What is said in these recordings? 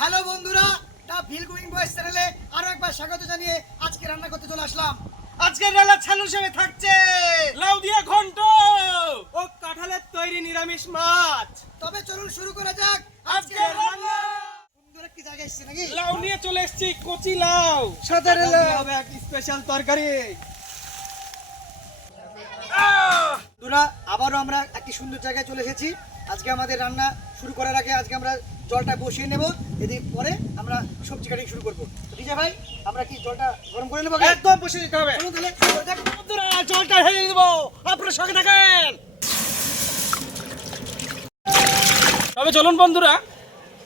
Hello বন্ধুরা, দা feel going boys চ্যানেলে আরো একবার স্বাগত জানিয়ে আজকে রান্না করতে চলে আসলাম। আজকের রান্না ছানু হিসেবে থাকছে লাউ দিয়া ঘন্ট ও কাঁঠালের তৈরি নিরামিষ মাছ। তবে চলুন শুরু করা যাক আজকের রান্না। বন্ধুরা কি জায়গায় এসেছে নাকি? লাউ নিয়ে চলে এসেছি, কচি লাউ সাথে হবে এক স্পেশাল তরকারি। বন্ধুরা আবারও আমরা একটি সুন্দর জায়গায় চলে এসেছি। আজকে আমাদের রান্না শুরু করার আগে আজকে আমরা জলটা বসিয়ে নেব, এদিক পরে আমরা সবজি কাটিং শুরু করবো। বিজয় ভাই, আমরা কি জলটা গরম করে নেবো? একদম বসে দিতে হবে। চলুন তাহলে শুরু করা যাক। বন্ধুরা জলটা ঢেলে দেবো, আপনারা সঙ্গে থাকেন। তবে চলুন বন্ধুরা,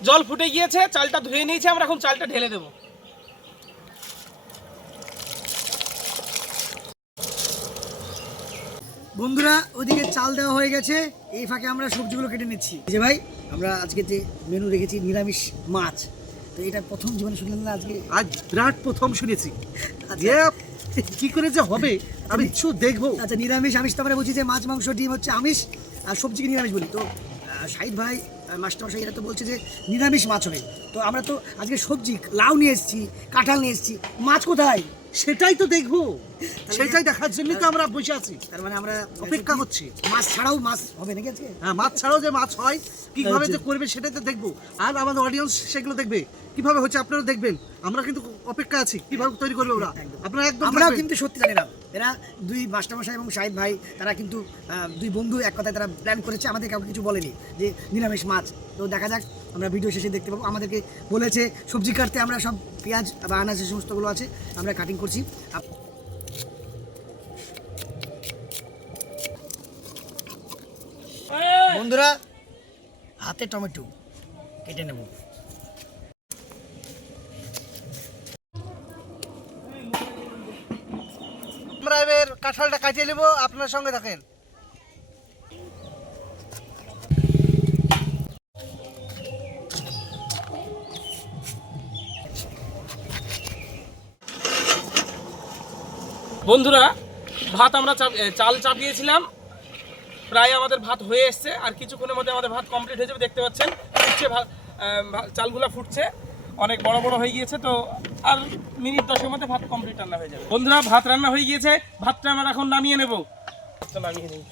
জল ফুটে গিয়েছে, চালটা ধুয়ে নিয়েছে, আমরা এখন চালটা ঢেলে দেবো। বন্ধুরা ওদিকে চাল দেওয়া হয়ে গেছে, এই ফাঁকে আমরা সবজিগুলো কেটে নিচ্ছি। যে ভাই, আমরা আজকে যে মেনু রেখেছি নিরামিষ মাছ, তো এটা প্রথম জীবনে শুনলেন না? আজকে আজ বিরাট প্রথম শুনেছি আচ্ছা যে কি করে যে হবে আমি কিছু দেখবো। আচ্ছা, নিরামিষ আমিষ তো আমরা বুঝি যে মাছ মাংস ডিম হচ্ছে আমিষ, আর সবজিকে নিরামিষ বলি। তো শাহিদ ভাই মাস্টারমশাই এরা তো বলছে যে নিরামিষ মাছ হবে, তো আমরা তো আজকে সবজি লাউ নিয়ে এসেছি, কাঁঠাল নিয়ে এসেছি, মাছ কোথায় সেটাই তো দেখবো, সেটাই দেখার জন্যই তো আমরা বসে আছি, তার মানে আমরা অপেক্ষা করছি। মাছ ছাড়াও মাছ হবে নাকি আজকে? হ্যাঁ, মাছ ছাড়াও যে মাছ হয় কিভাবে যে করবে সেটাই তো দেখবো, আর আমাদের অডিয়েন্স সেগুলো দেখবে কিভাবে হচ্ছে, আপনারা দেখবেন। আমরা কিন্তু অপেক্ষা আছি কিভাবে তৈরি করবে ওরা, আপনারা একদম আমরাও থাকবেন। কিন্তু সত্যি জানি না, এরা দুই মাস্টারমশাই এবং শাহিদ ভাই তারা কিন্তু দুই বন্ধু এক কথায় তারা প্ল্যান করেছে, আমাদের কাউকে কিছু বলেনি যে নিরামিষ মাছ। তো দেখা যাক, আমরা ভিডিও শেষে দেখতে পাবো। আমাদেরকে বলেছে সবজি কাটতে, আমরা সব পেঁয়াজ বা আনাজ যে সমস্তগুলো আছে আমরা কাটিং করছি। বন্ধুরা হাতে টমেটো কেটে নেব। আমরা এবার কাঁঠালটা কাটিয়ে নেবো, আপনার সঙ্গে থাকেন। বন্ধুরা ভাত আমরা চাল চাপিয়েছিলাম, প্রায় আমাদের ভাত হয়ে এসছে, আর কিছুক্ষণের মধ্যে আমাদের ভাত কমপ্লিট হয়ে যাবে। দেখতে পাচ্ছেন ফুটছে, চালগুলো ফুটছে, অনেক বড় বড় হয়ে গিয়েছে। তো আর মিনিট 10-এর মধ্যে ভাত কমপ্লিট রান্না হয়ে যাবে। বন্ধুরা ভাত রান্না হয়ে গিয়েছে, ভাতটা আমরা এখন নামিয়ে নেব। নামিয়ে নেব।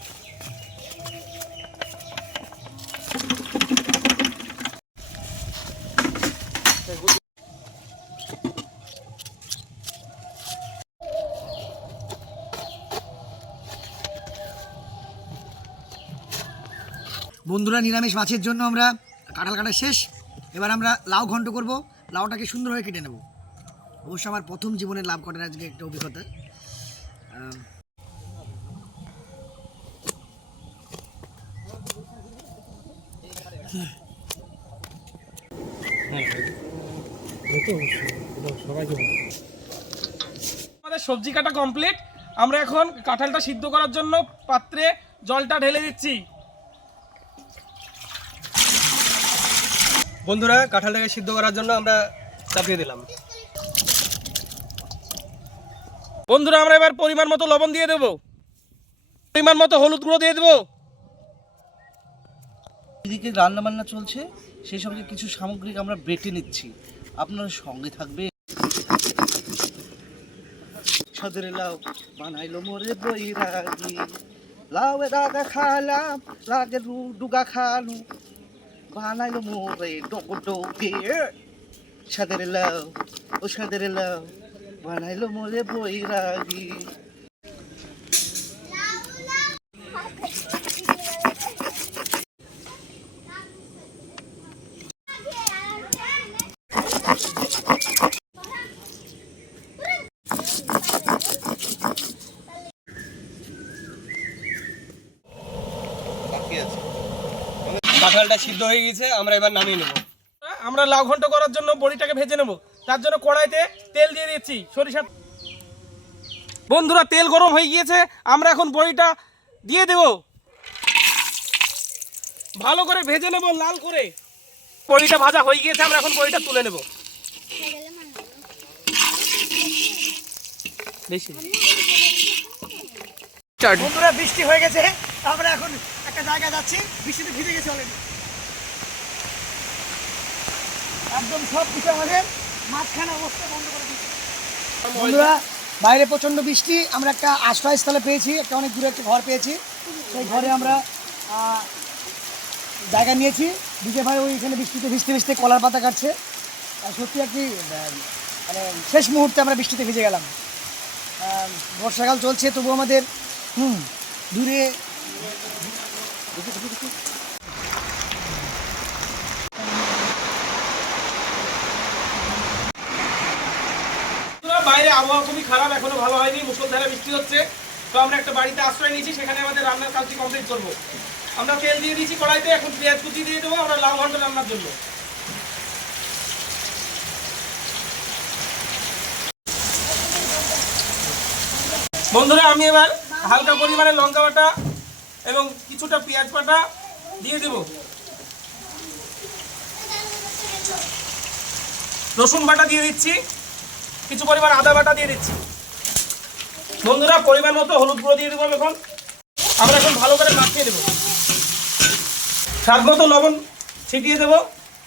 বন্ধুরা নিরামিষ মাছের জন্য আমরা কাঁঠাল কাটা শেষ, এবার আমরা লাউ ঘন্ট করব। লাউটাকে সুন্দরভাবে কেটে নেব। অবশ্য আমার প্রথম জীবনের লাউ কাটার আজকে একটা অভিজ্ঞতা। আমাদের সবজি কাটা কমপ্লিট, আমরা এখন কাঁঠালটা সিদ্ধ করার জন্য পাত্রে জলটা ঢেলে দিচ্ছি। বন্ধুরা কাঁঠালটাকে সিদ্ধ করার জন্য আমরা চাপিয়ে দিলাম। বন্ধুরা আমরা এবার পরিমাণ মতো লবণ দিয়ে দেব, পরিমাণ মতো হলুদ গুঁড়ো দিয়ে দেবো। এদিকে রান্না বান্না চলছে, সেই সঙ্গে কিছু সামগ্রিক আমরা বেটে নিচ্ছি, আপনারা সঙ্গে থাকবে। সাদরে লাউ বানাইলো মোরে বৈরাগী, লাউ রাগা খালাম লাগে ডুগা খালু, বানাইলো মোরে ডোগো ডোগে। সাদরে লাউ ও সাদরে লাউ বানাইলো মোরে বৈরাগী। কাঁঠালটা সিদ্ধ হয়ে গেছে, আমরা এবার নামিয়ে নেব। আমরা লাউ ঘন্ট করার জন্য বড়িটাকে ভেজে নেব, তার জন্য কড়াইতে তেল দিয়ে দিচ্ছি সরিষা। বন্ধুরা তেল গরম হয়ে গিয়েছে, আমরা এখন বড়িটা দিয়ে দেব, ভালো করে ভেজে নেব লাল করে। বড়িটা ভাজা হয়ে গিয়েছে, আমরা এখন বড়িটা তুলে নেব। বন্ধুরা বৃষ্টি হয়ে গেছে, আমরা এখন একটা জায়গায় যাচ্ছি, বৃষ্টিতে ভিজে গেছে অলরেডি। একদম সব কিছু আমাদের মাঝখানে অবস্থা বন্ধ করে দিচ্ছে। বন্ধুরা বাইরে প্রচণ্ড বৃষ্টি, আমরা একটা আশ্রয়স্থলে পেয়েছি, একটা অনেক দূরে একটা ঘর পেয়েছি। সেই ঘরে আমরা জায়গা নিয়েছি। বিজয় ভাই ওইখানে বৃষ্টিতে ভিজতে ভিজতে কলার পাতা কাটছে। আর সত্যি একটি মানে শেষ মুহূর্তে আমরা বৃষ্টিতে ভিজে গেলাম। বর্ষাকাল চলছে তবু আমাদের দূরে বাইরে আবহাওয়া খুবই খারাপ, এখনো ভালো হয়নি, মুষলধারে বৃষ্টি হচ্ছে। তো আমরা একটা বাড়িতে আশ্রয় নিয়েছি, সেখানে আমাদের রান্নার কাজটি কমপ্লিট করবো। আমরা তেল দিয়ে দিয়েছি কড়াইতে, এখন পেঁয়াজ কুচি দিয়ে দেবো আমরা লাউ ঘন্ট রান্নার জন্য। বন্ধুরা আমি এবার হালকা পরিমাণে লঙ্কা বাটা এবং কিছুটা পেঁয়াজ বাটা দিয়ে দেব, রসুন বাটা দিয়ে দিচ্ছি, কিছু পরিমাণ আদা বাটা দিয়ে দিচ্ছি। বন্ধুরা পরিমাণ মতো হলুদ গুঁড়ো দিয়ে দেবো। আমরা এখন ভালো করে মাখিয়ে দেবো। স্বাদ মতো লবণ ছিটিয়ে দেবো,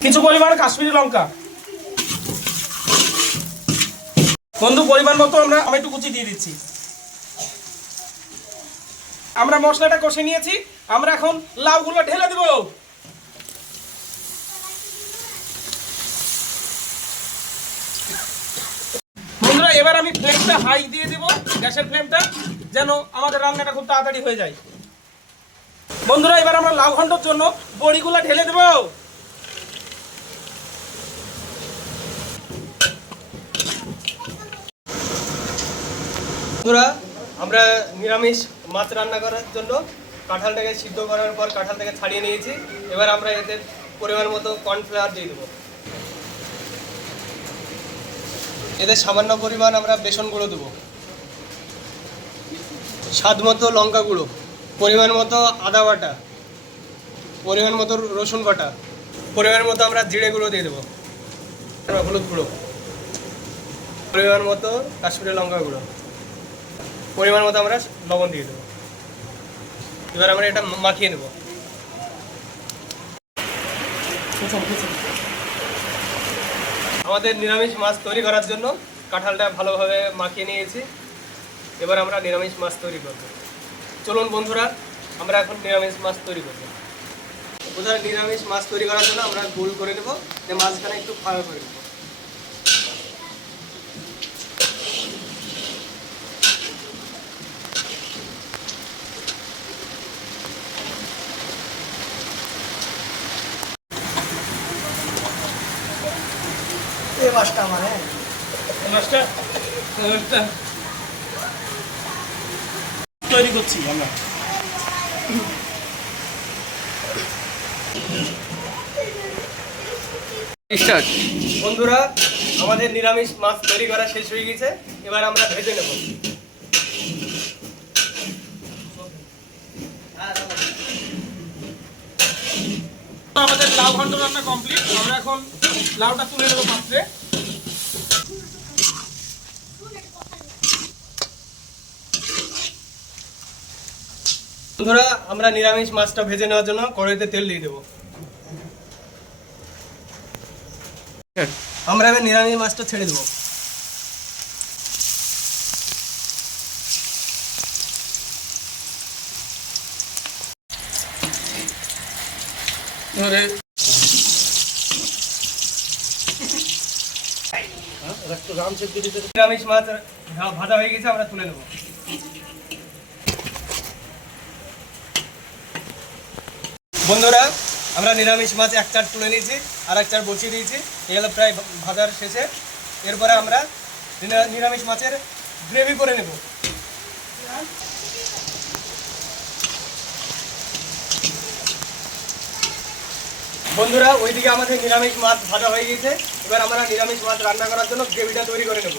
কিছু পরিমাণ কাশ্মীরি লঙ্কা। বন্ধু পরিমাণ মতো আমরা টমেটো কুচি দিয়ে দিচ্ছি। আমরা মশলাটা কষে নিয়েছি, আমরা এখন লাউগুলো ঢেলে দেবো। বন্ধুরা এবার আমি ফ্লেমটা হাই দিয়ে দেবো, গ্যাসের ফ্লেমটা, যেন আমাদের রান্নাটা খুব তাড়াতাড়ি হয়ে যায়। বন্ধুরা এবার আমরা লাউ ঘন্টর জন্য বড়িগুলো ঢেলে দেবো। বন্ধুরা আমরা নিরামিষ মাছ রান্না করার জন্য কাঁঠালটাকে সিদ্ধ করার পর কাঁঠালটাকে ছাড়িয়ে নিয়েছি। এবার আমরা এতে পরিমাণ মতো কর্নফ্লাওয়ার দিয়ে দেবো। এতে সামান্য পরিমাণ আমরা বেসন গুঁড়ো দেবো, স্বাদ মতো লঙ্কা গুঁড়ো, পরিমাণ মতো আদা বাটা, পরিমাণ মতো রসুন বাটা, পরিমাণ মতো আমরা জিরে গুঁড়ো দিয়ে দেবো, হলুদ গুঁড়ো, পরিমাণ মতো কাশ্মীরি লঙ্কা গুঁড়ো, পরিমাণ মতো আমরা লবণ দিয়ে দেবো। এবার আমরা এটা মাখিয়ে নেব। আমাদের নিরামিষ মাছ তৈরি করার জন্য কাঁঠালটা ভালোভাবে মাখিয়ে নিয়েছি। এবার আমরা নিরামিষ মাছ তৈরি করব। চলুন বন্ধুরা আমরা এখন নিরামিষ মাছ তৈরি করব। বন্ধুরা নিরামিষ মাছ তৈরি করার জন্য আমরা গোল করে নেব, মাছখানে একটু ফাঁকা করে নেব। এই মাছটা আমার মাছটা তৈরি করছি আমরা। বন্ধুরা আমাদের নিরামিষ মাছ তৈরি করা শেষ হয়ে গেছে, এবার আমরা ভেজে নেব। আমাদের লাউ ঘন্ট রান্না কমপ্লিট। আমরা এখন লাউটা তুলে নেবো পাত্রে। বন্ধুরা আমরা নিরামিষ মাছটা ভেজে নেওয়ার জন্য কড়াইতে তেল দিয়ে দেবো। আমরা এবার নিরামিষ মাছটা ছেড়ে দেবো। নিরামিষ মাছ ভাজা হয়ে গেছে, আমরা তুলে নেবো। বন্ধুরা আমরা নিরামিষ মাছ এক চার তুলে নিয়েছি, আর এক চার বসিয়ে দিয়েছি। এগুলো প্রায় ভাজার শেষে। এরপরে আমরা নিরামিষ মাছের গ্রেভি করে নেব। বন্ধুরা ওইদিকে আমাদের নিরামিষ মাছ ভাজা হয়ে গেছে। এবার আমরা নিরামিষ মাছ রান্না করার জন্য গ্রেভিটা তৈরি করে নেব।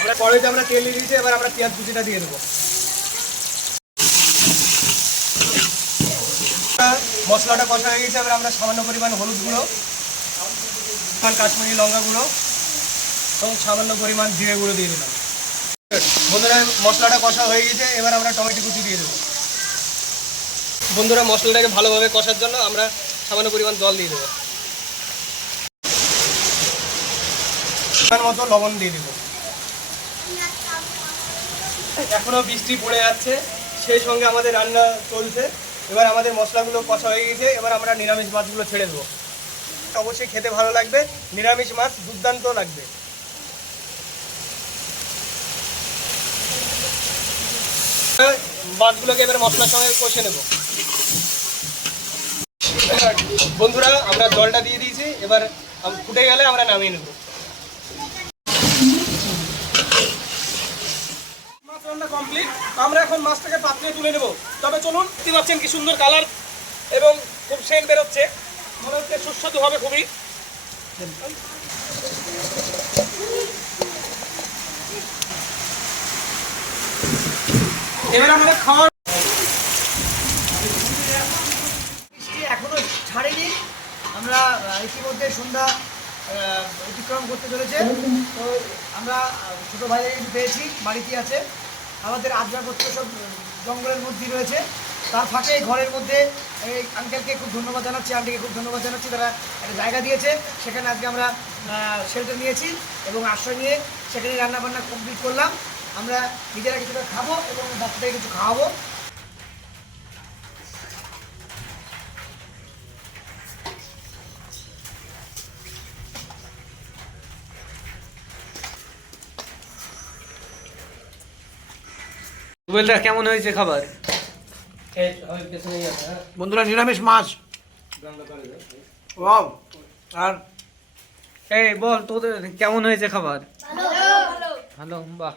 আমরা কড়াইতে আমরা তেল দিয়ে দিয়েছি, এবার আমরা পেঁয়াজ কুচিটা দিয়ে দেবো। মশলাটা কষা হয়ে গেছে, এবার আমরা সামান্য পরিমাণ হলুদ গুঁড়ো, কাশ্মীরি লঙ্কা গুঁড়ো এবং সামান্য পরিমাণ জিরে গুঁড়ো দিয়ে দিলাম। বন্ধুরা মশলাটা কষা হয়ে গেছে, এবার আমরা টমেটো কুচি দিয়ে দেবো। বন্ধুরা মশলাটাকে ভালোভাবে কষার জন্য আমরা সামান্য পরিমাণ জল দিয়ে দেবো। পরিমাণ মতো লবণ দিয়ে দেবো। এখনো বৃষ্টি পড়ে যাচ্ছে, সেই সঙ্গে আমাদের রান্না চলছে। এবার আমাদের মশলাগুলো কষা হয়ে গেছে, এবার আমরা নিরামিষ মাছগুলো ছেড়ে দেবো। অবশ্যই খেতে ভালো লাগবে, নিরামিষ মাছ দুর্দান্ত লাগবে। মাছগুলোকে এবার মশলার সঙ্গে কষে নেব। বন্ধুরা, আমরা জলটা দিয়ে দিয়েছি, এবার ফুটে গেলে আমরা নামিয়ে নেব। মাছ রান্না কমপ্লিট। আমরা এখন মাছটাকে পাত্রে তুলে নেব। তবে চলুন, দেখতে পাচ্ছেন কি সুন্দর কালার এবং খুব সেন্ট বেরোচ্ছে, মনে হচ্ছে সুস্বাদু হবে খুবই। এবার আমাদের খাওয়ার বৃষ্টি এখনো ছাড়েনি, আমরা ইতিমধ্যে সন্ধ্যা অতিক্রম করতে চলেছে। তো আমরা ছোটো ভাইদের একটু পেয়েছি, বাড়িতে আছে, আমাদের আসবাবপত্র সব জঙ্গলের মধ্যেই রয়েছে। তার ফাঁকে ঘরের মধ্যে এই আঙ্কেলকে খুব ধন্যবাদ জানাচ্ছি, আন্টিকে খুব ধন্যবাদ জানাচ্ছি, তারা একটা জায়গা দিয়েছে। সেখানে আজকে আমরা শেল্টার নিয়েছি এবং আশ্রয় নিয়ে সেখানে রান্নাবান্না কমপ্লিট করলাম। আমরা নিজেরা কিছুটা খাবো এবং বাচ্চাদের কিছু খাওয়াবো। রুবেলদা, কেমন হয়েছে খাবার? বন্ধুরা, নিরামিষ মাছ, ওয়াও। আর এই বল, তোদের কেমন হয়েছে খাবার? ভালো, বাহ।